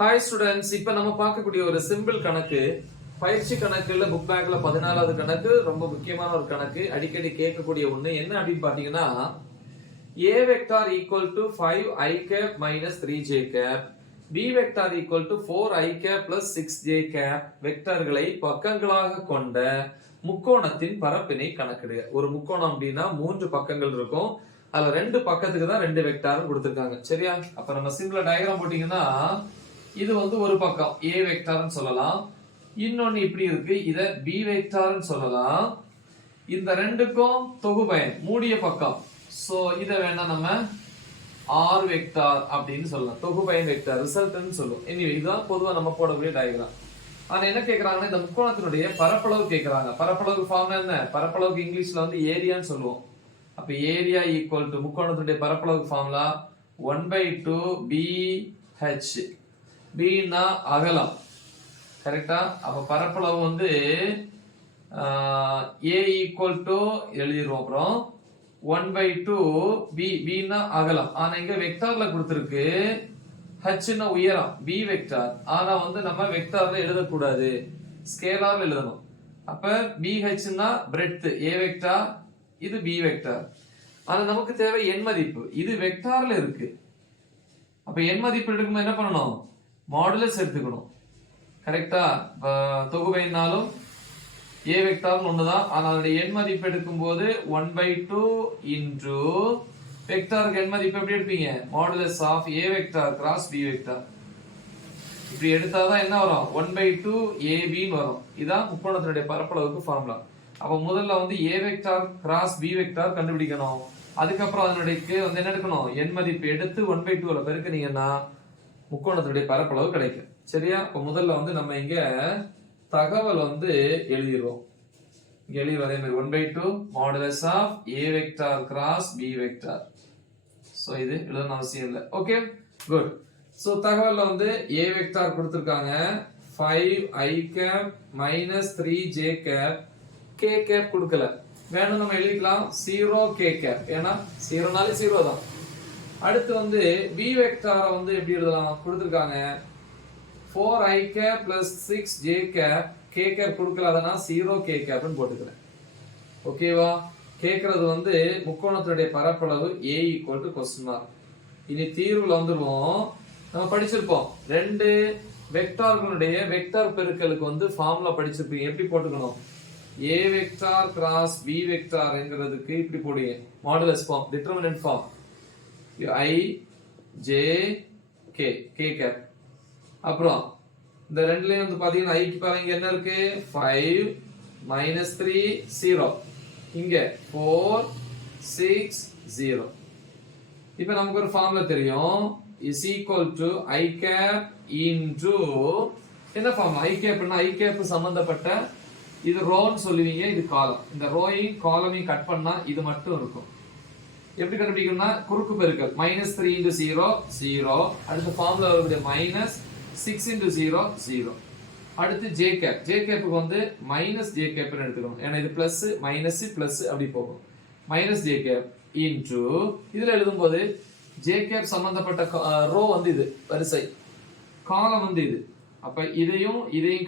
Hi students, இப்ப நம்ம பார்க்கக்கூடிய ஒரு சிம்பிள் கணக்கு பயிற்சி கணக்குல புக் பேக்ல 14வது கணக்கு. ரொம்ப முக்கியமான ஒரு கணக்கு, அடிக்கடி கேட்கக்கூடிய ஒண்ணு. என்ன அப்படின்னு பாத்தீங்கன்னா, a vector equal to 5i cap minus 3j cap, b vector equal to 4i cap plus 6j cap வெக்டர்களை பக்கங்களாக கொண்ட முக்கோணத்தின் பரப்பினை கணக்கிடுக. ஒரு முக்கோணம் அப்படின்னா 3 பக்கங்கள் இருக்கும். அதுல 2 பக்கத்துக்கு தான் 2 வெக்டார் கொடுத்திருக்காங்க. சரியா? அப்ப நம்ம சிம்பிளா டயக்ராம் போட்டீங்கன்னா, இது வந்து ஒரு பக்கம் a வெக்டார்னு சொல்லலாம். இன்னொன்னு இப்படி இருக்கு, இத b வெக்டார்னு சொல்லலாம். இந்த ரெண்டுக்கும் தொகுபயன் மூடிய பக்கம். சோ இத வேணா நம்ம r வெக்டார் அப்படின்னு சொல்லலாம். தொகுபயன் வெக்டார் ரிசல்ட்னு சொல்லுவோம். எனிவே இதுதான் பொதுவா நம்ம போடக்கூடிய டயக்ராம். ஆனா என்ன கேக்குறாங்கன்னா, இந்த முக்கோணத்தினுடைய பரப்பளவு கேக்குறாங்க. பரப்பளவு ஃபார்முலா என்ன? பரப்பளவுக்கு இங்கிலீஷ்ல வந்து ஏரியான்னு சொல்லுவோம். அப்ப ஏரியா ஈக்குவல் டு முக்கோணத்தினுடைய பரப்பளவு ஃபார்முலா 1/2 BH. B னா அகலம். கரெக்டா? அப்ப பரப்பளவு வந்து A ஈக்குவல் டு எழுதிடுவோம். அப்புறம் 1/2 B னா அகலம். ஆனா இங்க வெக்டார்ல கொடுத்திருக்கு H னா உயரம், B வெக்டார். ஆனா வந்து நம்ம வெக்டார்ல எழுதக்கூடாது, ஸ்கேலார்ல எழுதணும். அப்ப BH னா பிரெட்த், A வெக்டார், இது B வெக்டார். ஆனா நமக்கு தேவை எண் மதிப்பு. இது வெக்டார்ல இருக்கு. அப்ப எண் மதிப்பு எடுக்கும்போது என்ன பண்ணணும்? மாடுலஸ் எடுத்துக்கணும். கரெக்டா? தொகுபைனாலும் a வெக்டார் ஒண்ணுதான். ஆனா அதோட எண் மதிப்பு எடுக்கும் போது 1/2 இன்டு வெக்டாருக்கு எண் மதிப்பு எப்படி எடுப்பீங்க? Modulus of a vector cross b vector. இப்படி எடுத்தாதான் என்ன வரும்? 1/2 ab ன்னு வரும். இதான் முக்கோணத்தினுடைய பரப்பளவுக்கு ஃபார்முலா. அப்ப முதல்ல வந்து a vector cross b vector கண்டுபிடிக்கணும். அதுக்கப்புறம் அதனுடைய வந்து என்ன எடுக்கணும்? எண் மதிப்பு எடுத்து 1/2ல பெருக்குனீங்கன்னா முக்கோணத்தினுடைய பரப்பளவு கிடைக்கும். சரியா? இப்ப முதல்ல வந்து நம்ம இங்க தகவல் வந்து எழுதிடுவோம். இங்க எழுதிடுவோம் அதே மாதிரி 1/2 modulus of a vector cross b vector. So இது எழுதணும் அவசியம் இல்லை. Okay, good. சோ தகவல்ல வந்து a வெக்டார் கொடுத்திருக்காங்க 5i cap minus 3j cap, k cap கொடுக்கல. வேணும் நம்ம எழுதிக்கலாம் 0k cap. ஏன்னா 0னாலே 0 தான். அடுத்து வந்து b வெக்டார வந்து எப்படி எழுதலாம்? கொடுத்திருக்காங்க 4i cap plus 6j cap, k cap கொடுக்கல, அதனா 0k cap ன்னு போட்டுக்கிறேன். ஓகேவா? கேக்குறது வந்து முக்கோணத்தினுடைய பரப்பளவு a equal to question mark. இனி தீர்வுல வந்துருவோம். நம்ம படிச்சிருப்போம், ரெண்டு வெக்டார்களுடைய வெக்டார் பெருக்கலுக்கு வந்து ஃபார்முலா படிச்சிருப்பீங்க. எப்படி போட்டுக்கணும்? a vector cross b vector என்கிறதுக்கு இப்படி போடுங்க, modulus form, determinant form. I J K, K cap. அப்புறம் இந்த ரெண்டுலயும் வந்து பாத்தீங்கன்னா I க்கு பாருங்க என்ன இருக்கு? 5 minus 3 0. இங்க 4 6 0. இப்போ நமக்கு ஒரு ஃபார்முலா தெரியும், is equal to I cap into என்ன ஃபார்முலா? I cap னா I cap சம்பந்தப்பட்ட இது ரோன்னு சொல்லுவீங்க, இது காலம். இந்த ரோயையும் காலமையும் கட் பண்ணா இது மட்டும் இருக்கும். எப்படி கண்டுபிடிக்கணும்னா குறுக்கு பெருக்கல் -3 into 0 0. அடுத்து ஃபார்முலா வரக்கூடிய -6 into 0 0. அடுத்து j cap, j cap க்கு வந்து -j cap ன்னு எடுத்துக்கணும். ஏன்னா இது பிளஸ் மைனஸ் பிளஸ் அப்படி போகும். -j cap into இதுல எழுதும்போது j cap சம்பந்தப்பட்ட ரோ வந்து இது வரிசை, காலம் வந்து இது. அப்ப இதையும்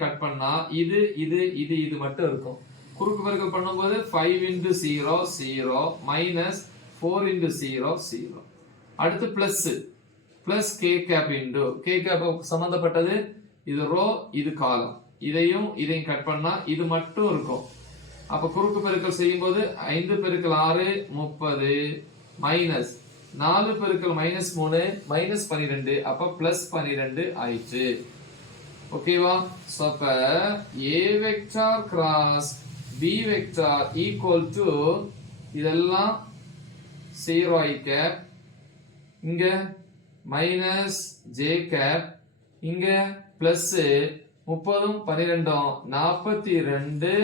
கட் பண்ணா இது இது இது இது மட்டும் இருக்கும். குறுக்கு பெருக்கல் பண்ணும்போது 5 into 0 0 minus 4 into 0 0. அடுத்து plus k cap into k cap சம்பந்தப்பட்டது இது ரோ, இது காலம். இதையும் கட் பண்ணா இது மட்டும் இருக்கும். அப்ப குறுக்கு பெருக்கல் செய்யும்போது 5 பெருக்கல் 6 30 மைனஸ் 4 பெருக்கல் -3 -12. அப்ப +12 ஆயிடுச்சு. ஓகேவா? சோ அப்ப a vector cross b vector equal to இதெல்லாம் 0i cap, இங்க -j cap, இங்க பிளஸ் 30 12 42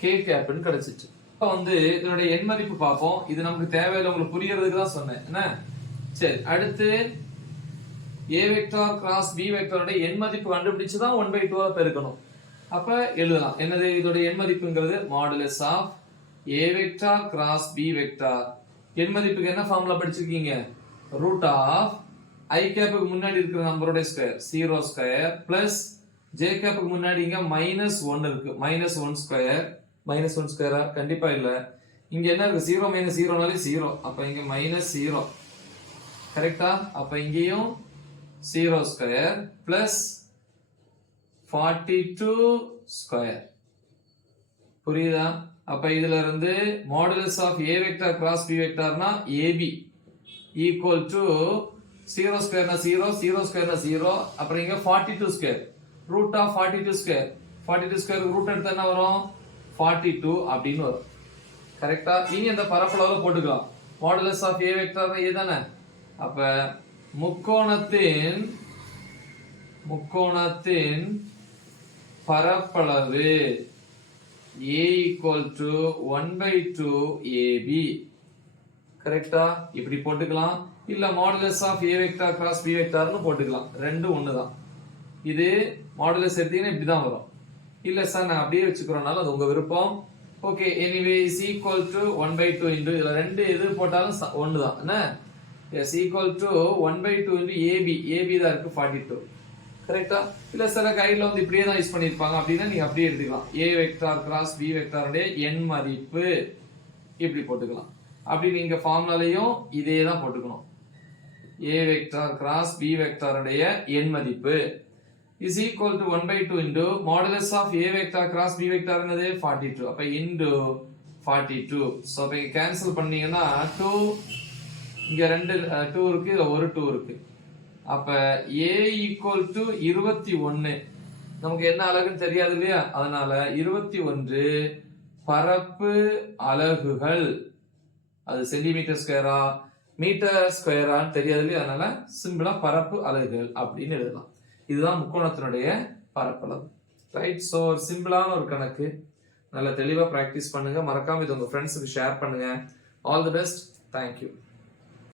k cap ன்னு கிடைச்சிச்சு. இப்போ வந்து இதனுடைய எண் மதிப்பு பார்ப்போம். இது நமக்கு தேவையில்லை, உங்களுக்கு புரியறதுக்கு தான் சொன்னேன். என்ன? சரி, அடுத்து a வெக்டார் கிராஸ் b வெக்டாரோட எண் மதிப்பு கண்டுபிடிச்சு தான் 1/2 பெருக்கணும். அப்ப எழுதலாம். என்னது இதோட எண் மதிப்புங்கிறது? Modulus of a vector cross b vector. எண் மதிப்புக்கு என்ன ஃபார்முலா படிச்சிருக்கீங்க? ரூட் ஆஃப் I கேப்புக்கு முன்னாடி இருக்கிற நம்பரோட ஸ்கொயர் 0 ஸ்கொயர் பிளஸ் j கேப்புக்கு முன்னாடி இங்க -1 இருக்கு -1 ஸ்கொயர் -1 ஸ்கொயரா கண்டிப்பா இல்ல இங்க என்ன இருக்கு 0 -0 னாலே 0 அப்ப இங்க -0 கரெக்ட்டா அப்ப இங்கேயும் 0 ஸ்கொயர் பிளஸ் 42 ஸ்கொயர் புரியுதா அப்ப இதுல இருந்து modulus of a vector cross b வெக்டார்னா ab ஈக்குவல் டு 0 ஸ்கொயர்னா 0 0 ஸ்கொயர்னா 0 அப்புறம் இங்க 42 square root of 42 square 42 square root எடுத்தா என்ன வரும் 42 அப்படின்னு வரும் கரெக்ட்டா இனி அந்த பரப்பளவுல போட்டுக்கலாம் மாடுலஸ் ஆஃப் a வெக்டார்னா இதுதானே அப்ப முக்கோணத்தின் பரப்பளவு a equal to 1/2 ab கரெக்ட்டா இப்படி போட்டுக்கலாம் இல்ல modulus of a vector cross b வெக்டார்னு போட்டுக்கலாம் ரெண்டும் ஒண்ணுதான் இது மாடுலஸ் எடுத்தீங்கன்னா இப்படி தான் வரும் இல்ல சார் நான் அப்படியே வச்சுக்கிறோம்னால அது உங்க விருப்பம் okay anyway is equal to 1/2 into இதுல ரெண்டு எது போட்டாலும் ஒண்ணுதான் என்ன is equal to 1/2 into ab தான் இருக்கு 42 கரெக்ட்டா இல்ல சார் கைட்ல வந்து இப்படியே தான் யூஸ் பண்ணிருப்பாங்க அப்படின்னா நீங்க அப்படியே எடுத்துக்கலாம் a vector cross b வெக்டாரோட n மதிப்பு இப்படி போட்டுக்கலாம் அப்படி நீங்க ஃபார்முலாலயும் இதே தான் போட்டுக்கணும் a vector cross b வெக்டாரோட n மதிப்பு is equal to 1/2 into modulus of a vector cross b vector என்னது 42 அப்ப into 42 சோ அப்ப கேன்சல் பண்ணீங்கன்னா 2 இங்க ரெண்டு 2 இருக்கு இதுல ஒரு 2 இருக்கு அப்ப a equal to 21 நமக்கு என்ன அலகுன்னு தெரியாது இல்லையா அதனால 21 பரப்பு அலகுகள் அது சென்டிமீட்டர் ஸ்கொயரா மீட்டர் ஸ்கொயரான்னு தெரியாது இல்லையா அதனால சிம்பிளா பரப்பு அலகுகள் அப்படின்னு எழுதலாம் இதுதான் முக்கோணத்தினுடைய பரப்பளவு ரைட் சோ சிம்பிளான ஒரு கணக்கு நல்ல தெளிவா பிராக்டிஸ் பண்ணுங்க மறக்காம இது உங்க ஃப்ரெண்ட்ஸுக்கு ஷேர் பண்ணுங்க ஆல் தி பெஸ்ட் தேங்க்யூ